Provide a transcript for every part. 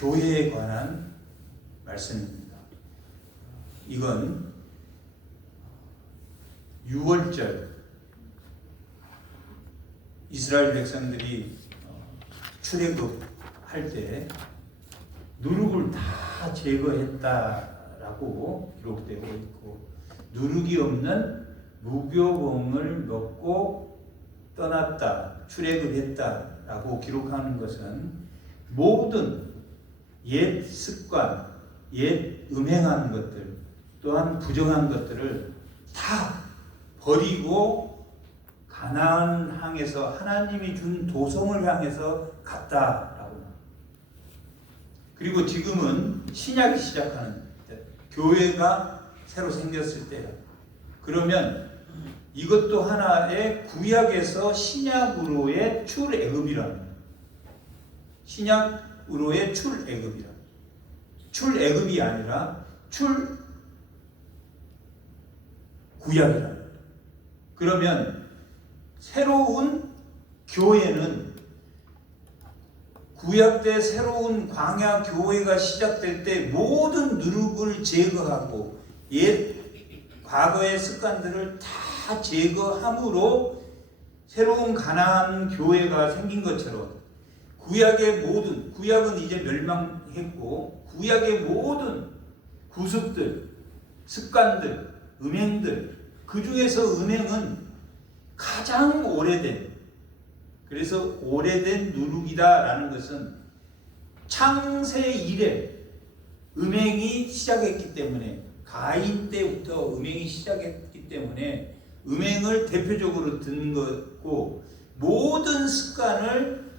교회에 관한 말씀입니다. 이건 유월절 이스라엘 백성들이 출애굽할 때 누룩을 다 제거했다라고 기록되고 있고, 누룩이 없는 무교봉을 먹고 떠났다, 출애굽했다라고 기록하는 것은 모든 옛 습관, 옛 음행한 것들, 또한 부정한 것들을 다 버리고 가나안 향해서 하나님이 준 도성을 향해서 갔다라고. 그리고 지금은 신약이 시작하는 때, 교회가 새로 생겼을 때라. 그러면 이것도 하나의 구약에서 신약으로의 출애굽이라는, 신약으로의 출애굽이라. 출애굽이 아니라 출구약이라. 그러면 새로운 교회는 구약 때 새로운 광야 교회가 시작될 때 모든 누룩을 제거하고 옛 과거의 습관들을 다 제거함으로 새로운 가나안 교회가 생긴 것처럼, 구약의 모든, 구약은 이제 멸망했고 구약의 모든 구습들, 습관들, 음행들, 그 중에서 음행은 가장 오래된, 그래서 오래된 누룩이다라는 것은 창세 이래 음행이 시작했기 때문에, 가인 때부터 음행이 시작했기 때문에 음행을 대표적으로 든 거고, 모든 습관을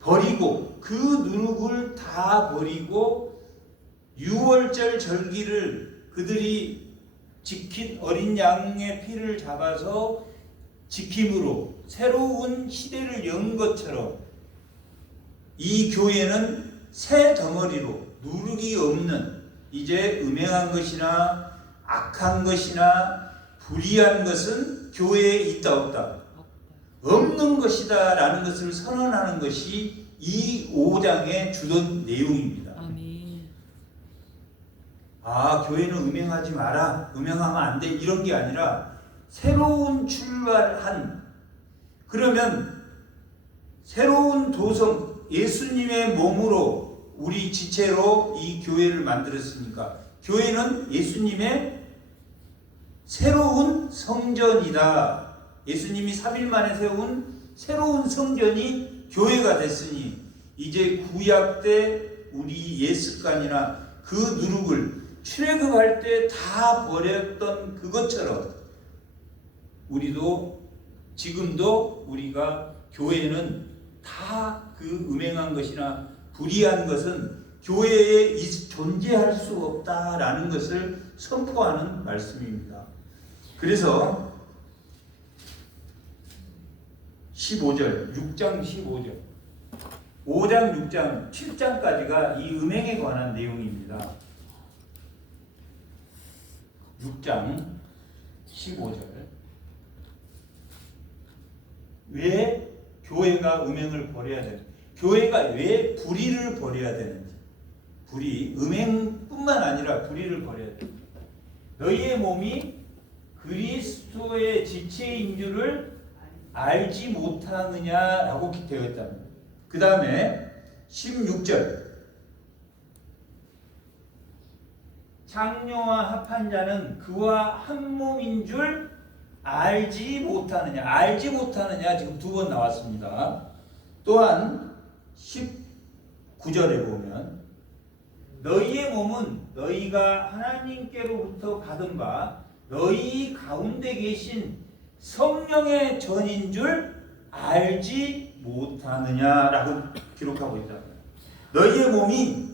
버리고 그 누룩을 다 버리고 유월절 절기를 그들이 지킨 어린 양의 피를 잡아서 지킴으로 새로운 시대를 연 것처럼, 이 교회는 새 덩어리로 누룩이 없는, 이제 음행한 것이나 악한 것이나 불의한 것은 교회에 있다 없다? 없는 것이다 라는 것을 선언하는 것이 이 5장의 주된 내용입니다. 아, 교회는 음행하지 마라, 음행하면 안 돼, 이런 게 아니라 새로운 출발한, 그러면 새로운 도성, 예수님의 몸으로 우리 지체로 이 교회를 만들었으니까 교회는 예수님의 새로운 성전이다. 예수님이 3일 만에 세운 새로운 성전이 교회가 됐으니, 이제 구약 때 우리 옛 습관이나 그 누룩을 출애굽할 때 다 버렸던 그것처럼, 우리도 지금도 우리가 교회는 다 그 음행한 것이나 불의한 것은 교회에 존재할 수 없다라는 것을 선포하는 말씀입니다. 그래서 15절, 6장 15절, 5장, 6장, 7장까지가 이 음행에 관한 내용입니다. 6장 15절. 왜 교회가 음행을 버려야 되는지, 교회가 왜 불의를 버려야 되는지, 불의, 음행뿐만 아니라 불의를 버려야 됩니다. 너희의 몸이 그리스도의 지체인 줄을 알지 못하느냐라고 되어 있답니다. 그 다음에 16절. 창녀와 합한 자는 그와 한 몸인 줄 알지 못하느냐. 알지 못하느냐 지금 2번 나왔습니다. 또한 19절에 보면 너희의 몸은 너희가 하나님께로부터 받은 바 너희 가운데 계신 성령의 전인 줄 알지 못하느냐라고 기록하고 있다. 너희의 몸이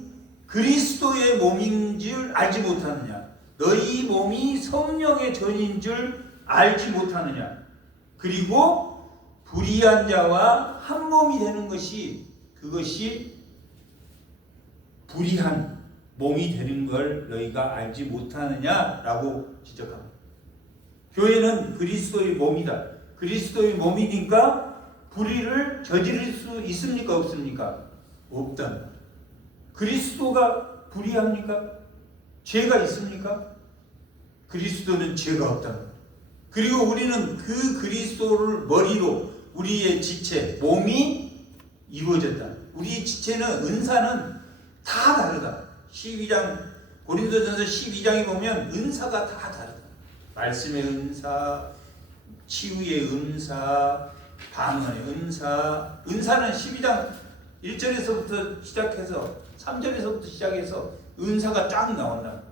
그리스도의 몸인 줄 알지 못하느냐. 너희 몸이 성령의 전인 줄 알지 못하느냐. 그리고 불의한 자와 한 몸이 되는 것이, 그것이 불의한 몸이 되는 걸 너희가 알지 못하느냐라고 지적합니다. 교회는 그리스도의 몸이다. 그리스도의 몸이니까 불의를 저지를 수 있습니까? 없습니까? 없다. 그리스도가 불의합니까? 죄가 있습니까? 그리스도는 죄가 없다. 그리고 우리는 그 그리스도를 머리로 우리의 지체, 몸이 이루어졌다. 우리의 지체는, 은사는 다 다르다. 12장, 고린도전서 12장에 보면 은사가 다 다르다. 말씀의 은사, 치유의 은사, 방언의 은사. 은사는 12장 1절에서부터 시작해서 3절에서부터 시작해서 은사가 쫙 나온다.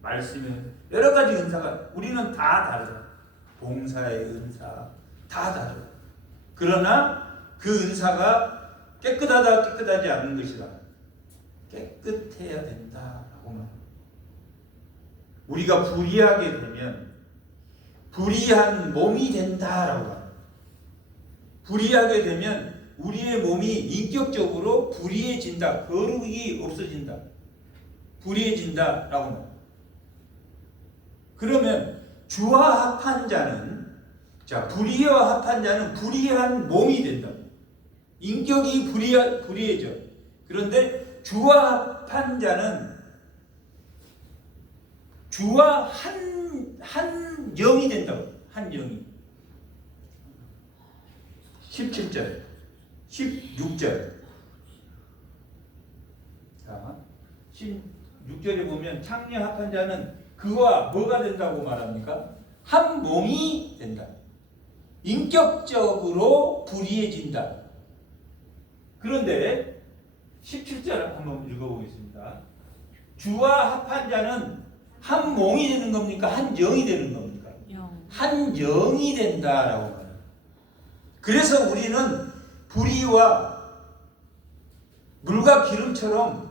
말씀의 여러 가지 은사가 우리는 다 다르다. 봉사의 은사 다 다르다. 그러나 그 은사가 깨끗하다 깨끗하지 않은 것이다. 깨끗해야 된다라고 말합니다. 우리가 불의하게 되면 불의한 몸이 된다라고 말합니다. 불의하게 되면 우리의 몸이 인격적으로 불의해진다. 거룩이 없어진다. 불의해진다라고 말합니다. 그러면 주와 합한 자는, 자, 불의와 합한 자는 불의한 몸이 된다. 인격이 불의해져. 그런데 주와 합한 자는 주와 한 영이 된다고. 한 영이. 17절, 16절. 자, 16절에 보면 창녀 합한 자는 그와 뭐가 된다고 말합니까? 한 몸이 된다. 인격적으로 불의해진다. 그런데 17절 한번 읽어보겠습니다. 주와 합한 자는 한 몸이 되는 겁니까? 한 영이 되는 겁니까? 한 영이 된다라고 말해요. 그래서 우리는 불의와 물과 기름처럼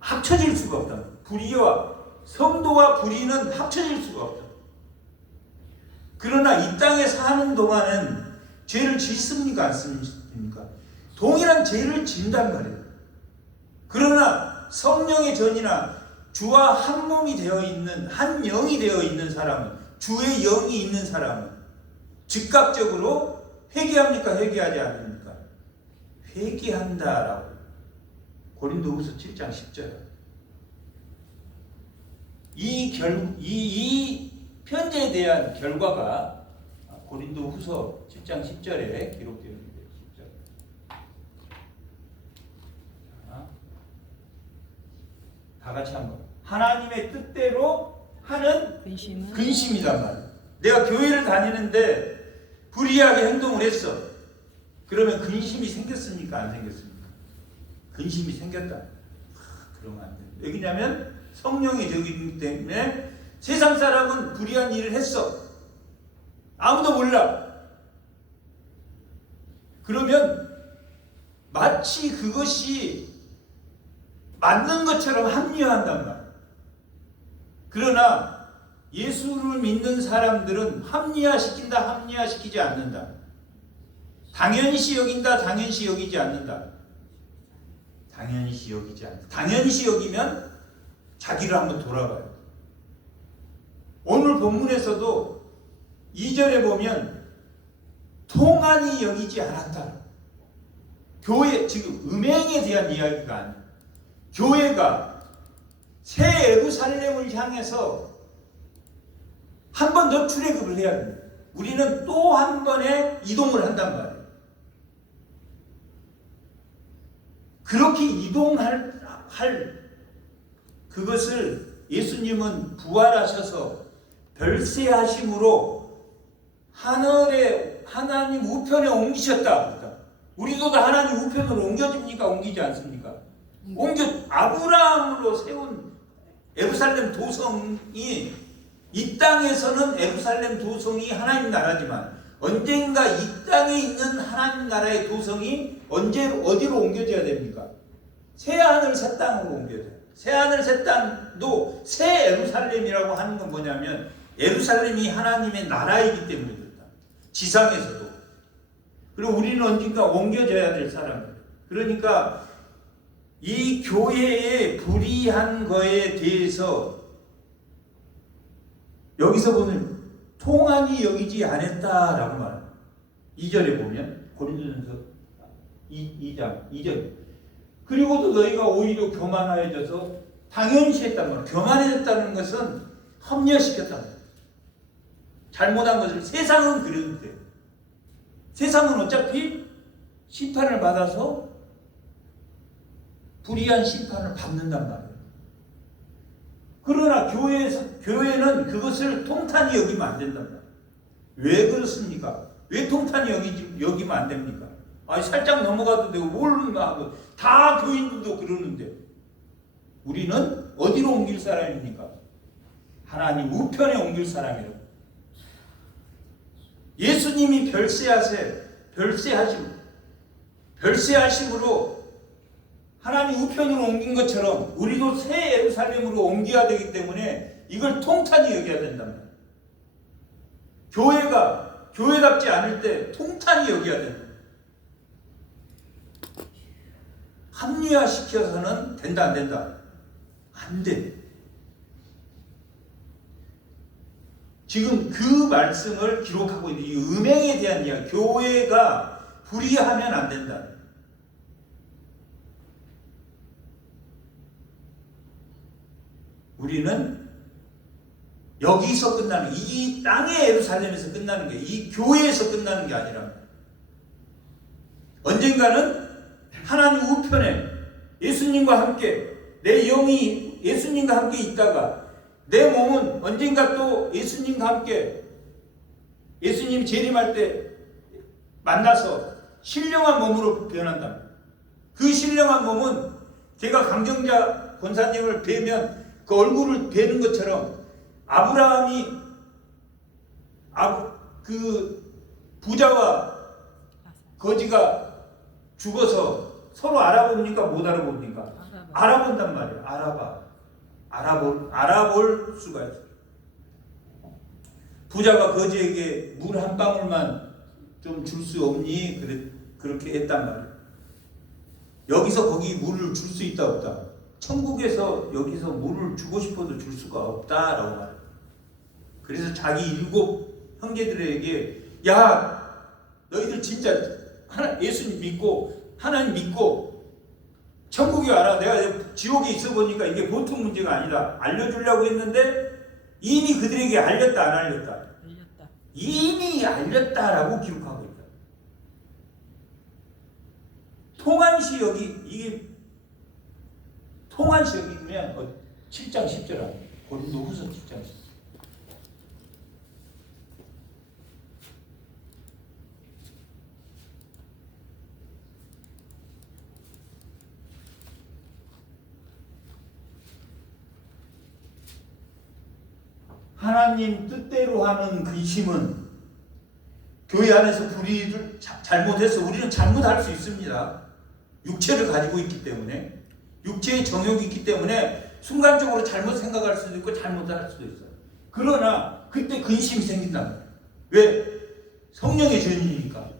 합쳐질 수가 없다. 불의와 성도와 불의는 합쳐질 수가 없다. 그러나 이 땅에 사는 동안은 죄를 짓습니까? 안 짓습니까? 동일한 죄를 짓는단 말이에요. 그러나 성령의 전이나 주와 한 몸이 되어 있는, 한 영이 되어 있는 사람은, 주의 영이 있는 사람은 즉각적으로 회개합니까? 회개하지 않습니까? 회개한다라고. 고린도후서 7장 10절. 이 편지에 대한 결과가 고린도후서 7장 10절에 기록되어 있는데, 10절. 다 같이 한번. 하나님의 뜻대로 하는 근심이란 말이에요. 내가 교회를 다니는데 불의하게 행동을 했어. 그러면 근심이 생겼습니까? 안 생겼습니까? 근심이 생겼다. 그러면 안 돼요. 왜냐하면 성령의 적이기 때문에 세상 사람은 불의한 일을 했어. 아무도 몰라. 그러면 마치 그것이 맞는 것처럼 합리화한단 말이야. 그러나 예수를 믿는 사람들은 합리화시킨다, 합리화시키지 않는다. 당연시 여긴다, 당연시 여기지 않는다. 당연시 여기지 않는다. 당연시 여기면 자기를 한번 돌아봐요. 오늘 본문에서도 2절에 보면 통한이 여기지 않았다. 교회, 지금 음행에 대한 이야기가 아니에요. 교회가 새 예루살렘을 향해서 한 번 더 출애굽을 해야 됩니다. 우리는 또 한 번의 이동을 한단 말이에요. 그렇게 이동할 그것을 예수님은 부활하셔서 별세하심으로 하늘에 하나님 우편에 옮기셨다. 우리도 다 하나님 우편으로 옮겨집니까? 옮기지 않습니까? 아브라함으로 세운 예루살렘 도성이, 이 땅에서는 예루살렘 도성이 하나님 나라지만 언젠가 이 땅에 있는 하나님 나라의 도성이 어디로 옮겨져야 됩니까? 새하늘 새 땅으로 옮겨져요. 새하늘 새 땅도 새 예루살렘이라고 하는 건 뭐냐면 예루살렘이 하나님의 나라이기 때문에 그렇다. 지상에서도. 그리고 우리는 언젠가 옮겨져야 될 사람이에요. 그러니까 이 교회의 불의한 거에 대해서 여기서 보는 통한이 여기지 않았다라고 말합니다. 2절에 보면 고린도전서 2장 2절. 그리고도 너희가 오히려 교만하여져서 당연시했단 말이야. 교만해졌다는 것은 합리화시켰단 말이야. 잘못한 것을 세상은 그러는데 세상은 어차피 심판을 받아서 불의한 심판을 받는단 말이에요. 그러나 교회는 그것을 통탄히 여기면 안 된단 말이에요. 왜 그렇습니까? 왜 통탄히 여기면 안 됩니까? 아니 살짝 넘어가도 되고 뭘 하고 다 교인들도 그러는데 우리는 어디로 옮길 사람입니까? 하나님 우편에 옮길 사람이라고. 예수님이 별세하심으로 하나님 우편으로 옮긴 것처럼 우리도 새 예루살렘으로 옮겨야 되기 때문에 이걸 통탄히 여겨야 된단 말이에요. 교회가 교회답지 않을 때 통탄히 여겨야 된다. 합리화시켜서는 된다 안 된다? 안 돼. 지금 그 말씀을 기록하고 있는 이 음행에 대한 이야기, 교회가 불의하면 안 된다. 우리는 여기서 끝나는, 이 땅의 예루살렘에서 끝나는 게, 이 교회에서 끝나는 게 아니라 언젠가는 하나님 우편에 예수님과 함께 내 영이 예수님과 함께 있다가 내 몸은 언젠가 또 예수님과 함께 예수님이 재림할 때 만나서 신령한 몸으로 변한다. 그 신령한 몸은 제가 강정자 권사님을 뵈면 그 얼굴을 뵈는 것처럼 아브라함이 그 부자와 거지가 죽어서 서로 알아봅니까? 못 알아봅니까? 알아본단 말이에요. 알아볼 수가 있어요. 부자가 거지에게 물 한 방울만 좀 줄 수 없니? 그렇게 했단 말이에요. 여기서 거기 물을 줄 수 있다 없다? 천국에서 여기서 물을 주고 싶어도 줄 수가 없다라고 말해요. 그래서 자기 7 형제들에게 야 너희들 진짜 예수님 믿고 하나님 믿고 천국에 와라. 내가 지옥에 있어 보니까 이게 보통 문제가 아니다. 알려주려고 했는데 이미 그들에게 알렸다 안 알렸다? 이미 알렸다라고 기록하고 있다. 통한시역이 이게 통한시역이면 7장 10절 아니에요. 고린도후서 7장 10절. 하나님 뜻대로 하는 근심은 교회 안에서 불의를 잘못해서 우리는 잘못할 수 있습니다. 육체를 가지고 있기 때문에 육체의 정욕이 있기 때문에 순간적으로 잘못 생각할 수도 있고 잘못할 수도 있어요. 그러나 그때 근심이 생긴단 말이에요. 왜? 성령의 전이니까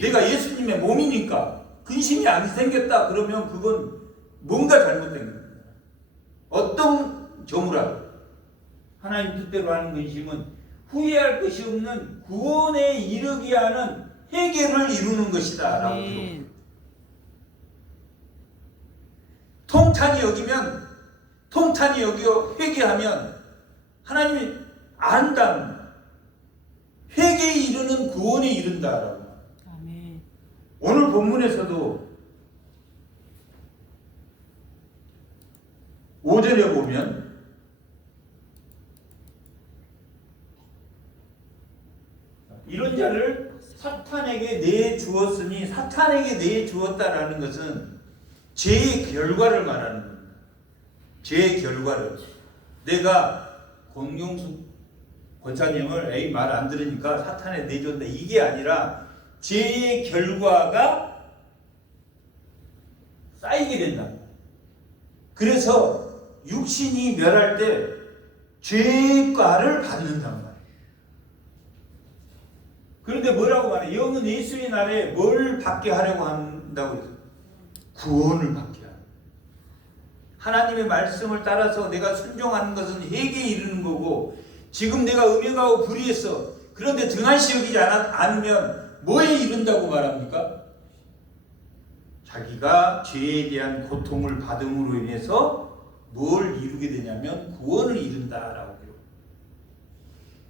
내가 예수님의 몸이니까 근심이 안 생겼다 그러면 그건 뭔가 잘못된 겁니다. 어떤 점으로라도 하나님 뜻대로 하는 근심은 후회할 것이 없는 구원에 이르게 하는 해결을 이루는 것이다 라고 기록합니다. 통탄이 여기어 회개하면 하나님이 안다. 회개에 이르는 구원에 이른다라고. 아멘. 오늘 본문에서도 5절에 보면 이런 자를 사탄에게 내주었으니 사탄에게 내주었다라는 것은 죄의 결과를 말하는 겁니다. 죄의 결과를. 내가 권경수 권사님을 말 안 들으니까 사탄에 내줬다 이게 아니라 죄의 결과가 쌓이게 된다. 그래서 육신이 멸할 때 죄과를 받는단 말이에요. 그런데 뭐라고 말해? 영은 예수의 날에 뭘 받게 하려고 한다고 해서 구원을 받게 하는. 하나님의 말씀을 따라서 내가 순종하는 것은 회개에 이르는 거고 지금 내가 음행하고 불의했어. 그런데 등한시 여기지 않으면 뭐에 이른다고 말합니까? 자기가 죄에 대한 고통을 받음으로 인해서 뭘 이루게 되냐면 구원을 이룬다라고 기록.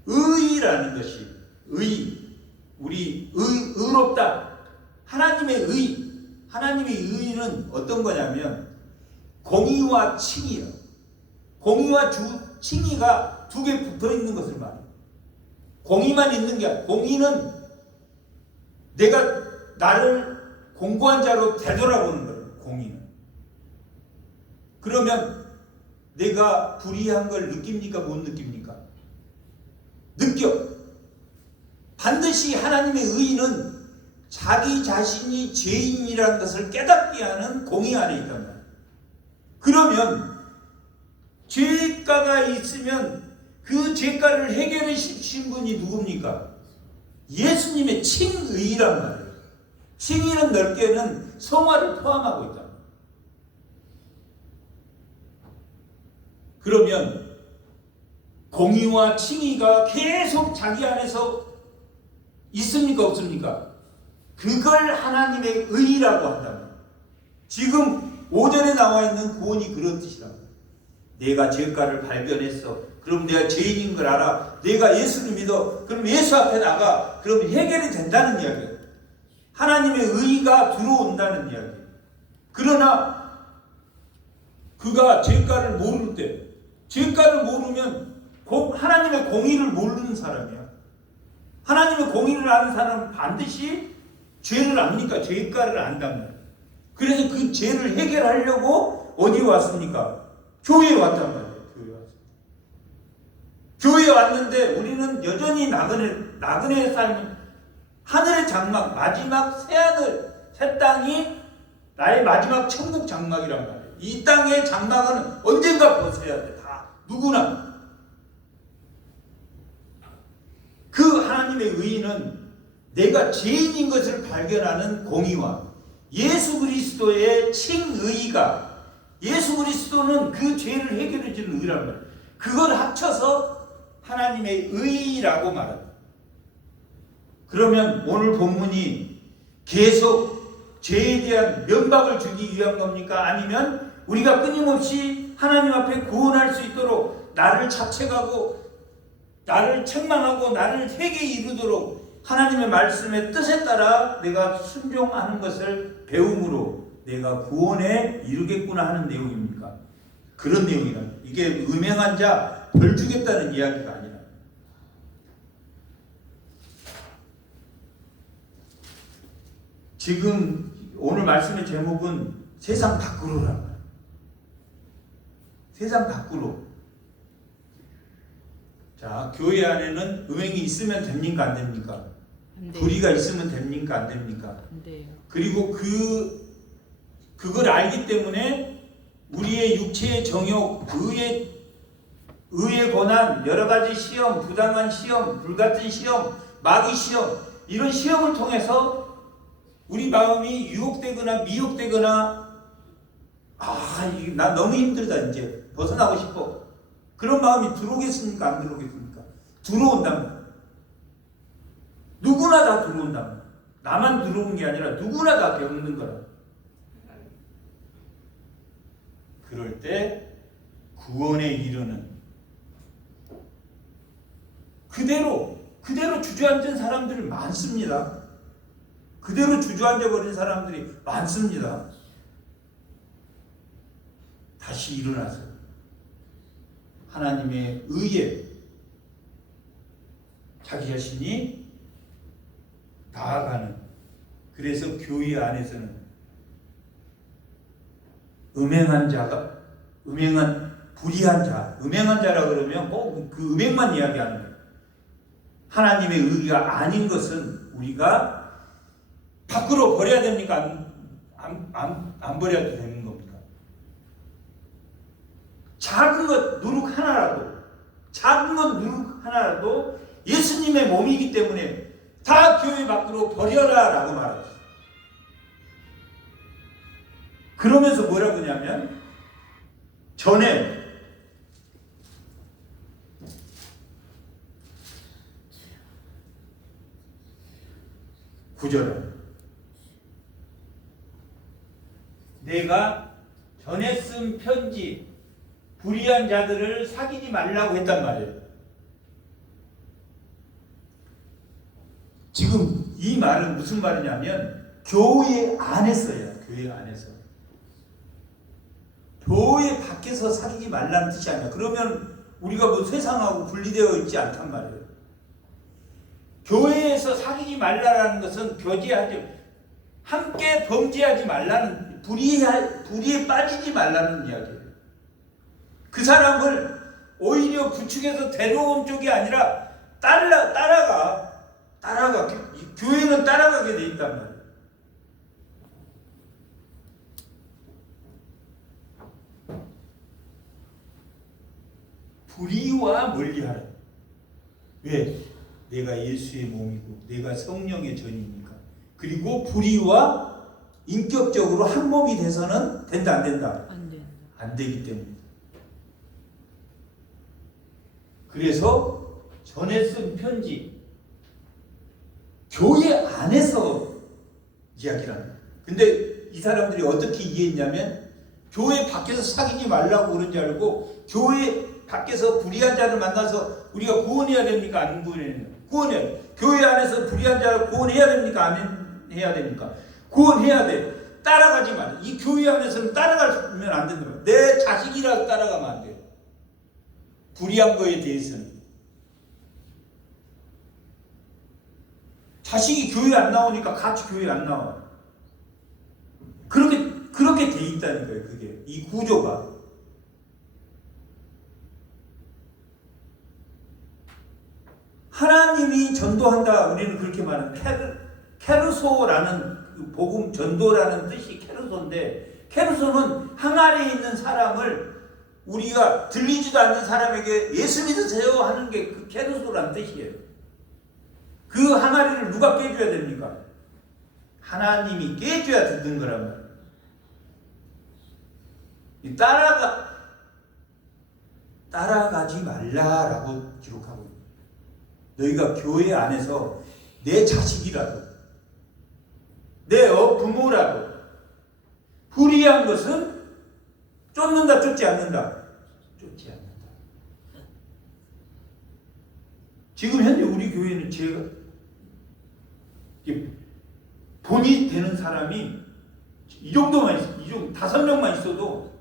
의라는 것이 우리 의롭다. 하나님의 의는 어떤 거냐면 공의와 칭의요. 공의와 칭의가 두 개 붙어 있는 것을 말해요. 공의만 있는 게 아니라 공의는 내가 나를 공고한 자로 되돌아보는 거예요. 공의는. 그러면 내가 불의한 걸 느낍니까? 못 느낍니까? 느껴. 반드시 하나님의 의는 자기 자신이 죄인이라는 것을 깨닫게 하는 공의 안에 있단 말이에요. 그러면 죄가가 있으면 그 죄가를 해결해 주신 분이 누굽니까? 예수님의 칭의란 말이에요. 칭의는 넓게는 성화를 포함하고 있다. 그러면 공의와 칭의가 계속 자기 안에서 있습니까? 없습니까? 그걸 하나님의 의라고 한다면 지금 5절에 나와 있는 구원이 그런 뜻이라고. 내가 죄가를 발견했어. 그럼 내가 죄인인 걸 알아. 내가 예수를 믿어. 그럼 예수 앞에 나가. 그럼 해결이 된다는 이야기예요. 하나님의 의가 들어온다는 이야기예요. 그러나 그가 죄가를 모를 때, 죄가를 모르면 하나님의 공의를 모르는 사람이야. 하나님의 공의를 아는 사람은 반드시 죄를 압니까? 죄가를 안단 말이에요. 그래서 그 죄를 해결하려고 어디에 왔습니까? 교회에 왔단 말이에요. 교회에 왔는데 우리는 여전히 나그네의 삶은 하늘의 장막, 마지막 새하늘, 새 땅이 나의 마지막 천국 장막이란 말이에요. 이 땅의 장막은 언젠가 벗어야 돼. 다 누구나. 그 하나님의 의의는 내가 죄인인 것을 발견하는 공의와 예수 그리스도의 칭의가, 예수 그리스도는 그 죄를 해결해 주는 의란 말이에요. 그걸 합쳐서 하나님의 의라고 말합니다. 그러면 오늘 본문이 계속 죄에 대한 면박을 주기 위한 겁니까? 아니면 우리가 끊임없이 하나님 앞에 구원할 수 있도록 나를 자책하고 나를 책망하고 나를 회개에 이르도록 하나님의 말씀의 뜻에 따라 내가 순종하는 것을 배움으로 내가 구원에 이르겠구나 하는 내용입니까? 그런 내용이라. 이게 음행한 자 벌 주겠다는 이야기가 아니라. 지금 오늘 말씀의 제목은 세상 밖으로란 말이에요. 세상 밖으로. 자, 교회 안에는 음행이 있으면 됩니까? 안 됩니까? 불의가 있으면 됩니까? 안 됩니까? 안 돼요. 그리고 그걸 알기 때문에 우리의 육체의 정욕, 의의 고난, 여러 가지 시험, 부당한 시험, 불같은 시험, 마귀 시험, 이런 시험을 통해서 우리 마음이 유혹되거나 미혹되거나 나 너무 힘들다 이제 벗어나고 싶어. 그런 마음이 들어오겠습니까? 안 들어오겠습니까? 들어온답니다. 누구나 다 들어온답니다. 나만 들어온 게 아니라 누구나 다 겪는 거라. 그럴 때 구원에 이르는 그대로 주저앉은 사람들이 많습니다. 그대로 주저앉아 버린 사람들이 많습니다. 다시 일어나서 하나님의 의에 자기 자신이 나아가는. 그래서 교회 안에서는 음행한 불의한 자라 그러면 꼭 그 음행만 이야기하는 거예요. 하나님의 의가 아닌 것은 우리가 밖으로 버려야 됩니까? 안 버려도 되는 겁니까? 작은 것 누룩 하나라도 예수님의 몸이기 때문에 다 교회 밖으로 버려라 라고 말합니다. 그러면서 뭐라고 하냐면 전에 구절은 내가 전에 쓴 편지 불의한 자들을 사귀지 말라고 했단 말이에요. 지금 이 말은 무슨 말이냐면 교회 안에서야. 교회 안에서. 교회 밖에서 사귀지 말라는 뜻이 아니야. 그러면 우리가 뭐 세상하고 분리되어 있지 않단 말이에요. 교회에서 사귀지 말라는 것은 교제하지, 함께 범죄하지 말라는, 불의에 빠지지 말라는 이야기예요. 그 사람을 오히려 부축해서 데려온 쪽이 아니라 따라가. 교회는 따라가게 돼 있단 말이에요. 불의와 멀리하라. 왜? 내가 예수의 몸이고 내가 성령의 전이니까. 그리고 불의와 인격적으로 한 몸이 돼서는 된다 안 된다? 안 되기 때문에. 그래서 전에 쓴 편지 교회 안에서 이야기를 합니다. 근데 이 사람들이 어떻게 이해했냐면 교회 밖에서 사귀지 말라고 그런 줄 알고 교회 밖에서 불의한 자를 만나서 우리가 구원해야 됩니까? 안 구원해야 됩니까? 구원해야 돼. 교회 안에서 불의한 자를 구원해야 됩니까? 안 해야 됩니까? 구원해야 돼. 따라가지 마. 이 교회 안에서는 따라가면 안 된다. 내 자식이라도 따라가면 안 돼. 불의한 거에 대해서는. 자식이 교회 안 나오니까 같이 교회 안 나와. 그렇게 돼 있다니까요. 그게 이 구조가. 하나님이 전도한다. 우리는 그렇게 말하는 케르소라는 그 복음 전도라는 뜻이 케르소인데, 케르소는 항아리에 있는 사람을 우리가 들리지도 않는 사람에게 예수 믿으세요 하는 게 그 케르소라는 뜻이에요. 그 항아리를 누가 깨줘야 됩니까? 하나님이 깨줘야 듣는 거란 말이에요. 따라가지 말라라고 기록하고 있어요. 너희가 교회 안에서 내 자식이라도 내 부모라도 불의한 것은 쫓는다 쫓지 않는다? 쫓지 않는다. 지금 현재 우리 교회는 본이 되는 사람이 이 정도만 있어. 이 정도 5명만 있어도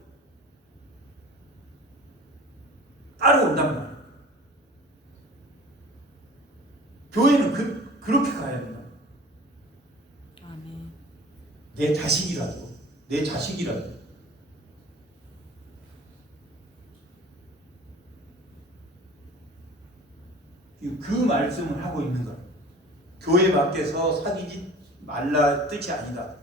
따라온단 말이야. 교회는 그렇게 가야 된다. 아멘. 내 자식이라도. 그 말씀을 하고 있는 거야. 교회 밖에서 사귀지 말라 뜻이 아니다.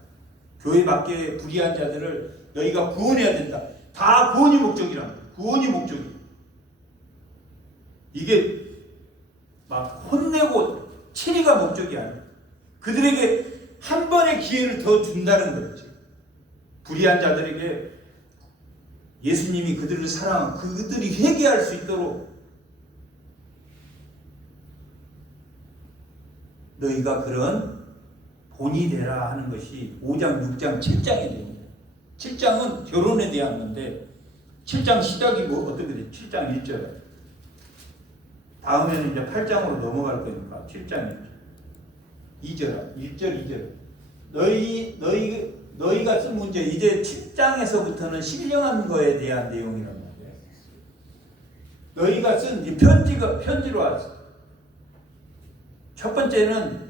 교회 밖에 불의한 자들을 너희가 구원해야 된다. 다 구원이 목적이란 거야. 구원이 목적이야. 이게 막 혼내고 치리가 목적이 아니야. 그들에게 한 번의 기회를 더 준다는 거지. 불의한 자들에게 예수님이 그들을 사랑하고 그들이 회개할 수 있도록 너희가 그런 본이 되라 하는 것이 5장, 6장, 7장의 내용이에요. 7장은 결혼에 대한 건데 7장 시작이 어떻게 돼? 7장 1절. 다음에는 이제 8장으로 넘어갈 거니까 7장 2절. 1절, 2절. 너희가 쓴 문제, 이제 7장에서부터는 신령한 거에 대한 내용이란 말이에요. 너희가 쓴 편지로 왔어. 첫 번째는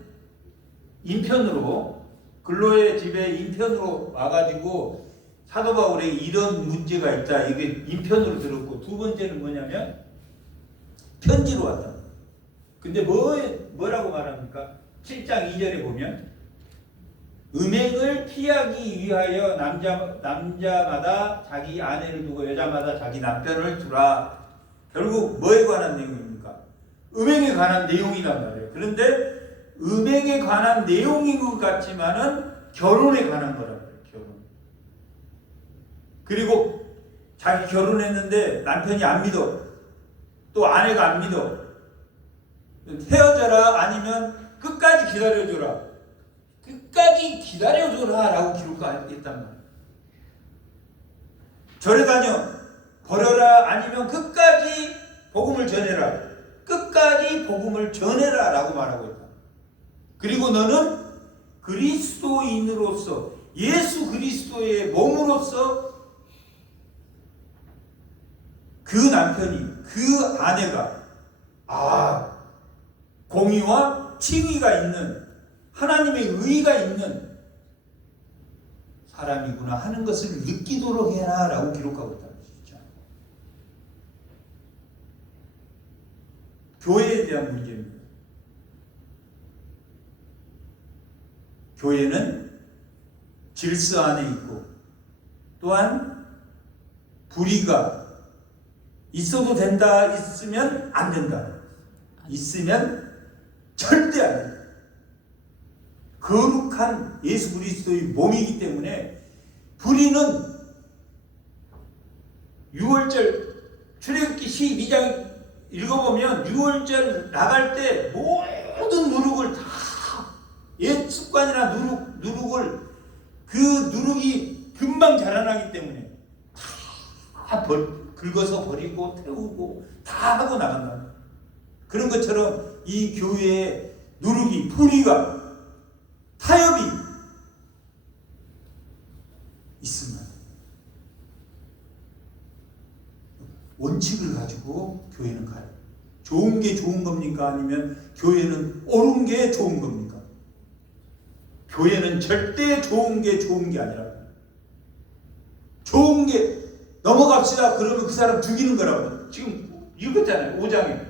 인편으로, 근로의 집에 인편으로 와가지고 사도 바울에게 이런 문제가 있다. 이게 인편으로 들었고, 두 번째는 뭐냐면 편지로 왔다. 근데 뭐라고 말합니까? 7장 2절에 보면 음행을 피하기 위하여 남자마다 자기 아내를 두고 여자마다 자기 남편을 두라. 결국 뭐에 관한 내용입니까? 음행에 관한 내용이란 말이에요. 그런데 음행에 관한 내용인 것 같지만은 결혼에 관한 거란 말이에요. 결혼. 그리고 자기 결혼했는데 남편이 안 믿어. 또 아내가 안 믿어. 헤어져라. 아니면 끝까지 기다려줘라. 끝까지 기다려줘라 라고 기록했단 말이에요. 절에 다녀 버려라 아니면 끝까지 복음을 전해라. 끝까지 복음을 전해라 라고 말하고 있다. 그리고 너는 그리스도인으로서 예수 그리스도의 몸으로서 그 남편이 그 아내가 공의와 칭의가 있는 하나님의 의의가 있는 사람이구나 하는 것을 느끼도록 해라 라고 기록하고 있다는 것이죠. 교회에 대한 문제입니다. 교회는 질서 안에 있고 또한 불의가 있어도 된다, 있으면 안 된다. 있으면 절대 안 된다. 거룩한 예수 그리스도의 몸이기 때문에 불의는 6월절 출애굽기 12장 읽어보면 6월절 나갈 때 모든 누룩을 다 옛 습관이나 누룩을 그 누룩이 금방 자라나기 때문에 다 긁어서 버리고 태우고 다 하고 나간다. 그런 것처럼 이 교회의 누룩이 불의가 타협이 있으면 원칙을 가지고 교회는 가요. 좋은 게 좋은 겁니까? 아니면 교회는 옳은 게 좋은 겁니까? 교회는 절대 좋은 게 아니라 좋은 게 넘어갑시다 그러면 그 사람 죽이는 거라고. 지금 읽었잖아요. 5장에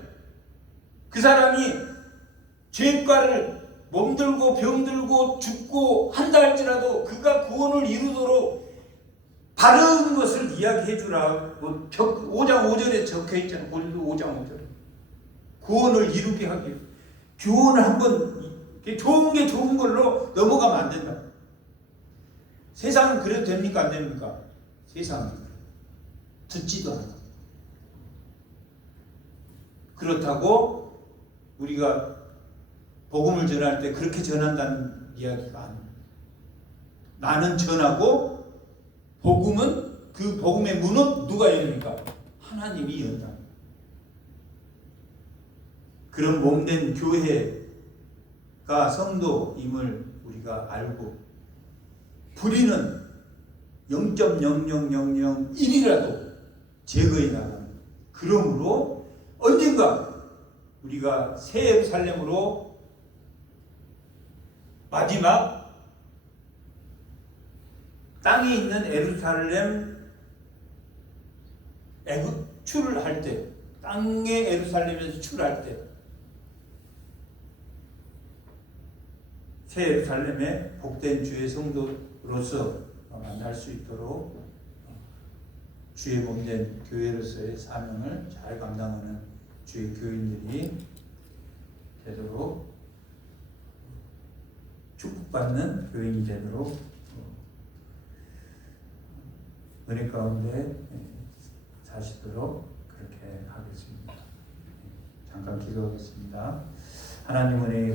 그 사람이 죄과를 몸들고 병들고 죽고 한다 할지라도 그가 구원을 이루도록 바른 것을 이야기해 주라. 5장 5절에 적혀 있잖아요. 고린도 5장 5절에 구원을 이루게 하기. 교훈을 한번 좋은 게 좋은 걸로 넘어가면 안 된다. 세상은 그래도 됩니까? 안 됩니까? 세상은 듣지도 않아. 그렇다고 우리가 복음을 전할 때 그렇게 전한다는 이야기가 아닙니다. 나는 전하고 복음은 그 복음의 문은 누가 여니까? 하나님이 연다. 그런 몸된 교회가 성도임을 우리가 알고 불의는 0.00001이라도 제거해 나가는. 그러므로 언젠가 우리가 새 예루살렘으로 마지막 땅에 있는 예루살렘 출을 때, 땅의 예루살렘에서 출할 때 새 예루살렘의 복된 주의 성도로서 만날 수 있도록 주의 몸된 교회로서의 사명을 잘 감당하는 주의 교인들이 되도록 축복받는 교인이 되도록 은혜 가운데 사시도록 그렇게 하겠습니다. 잠깐 기도하겠습니다. 하나님 은혜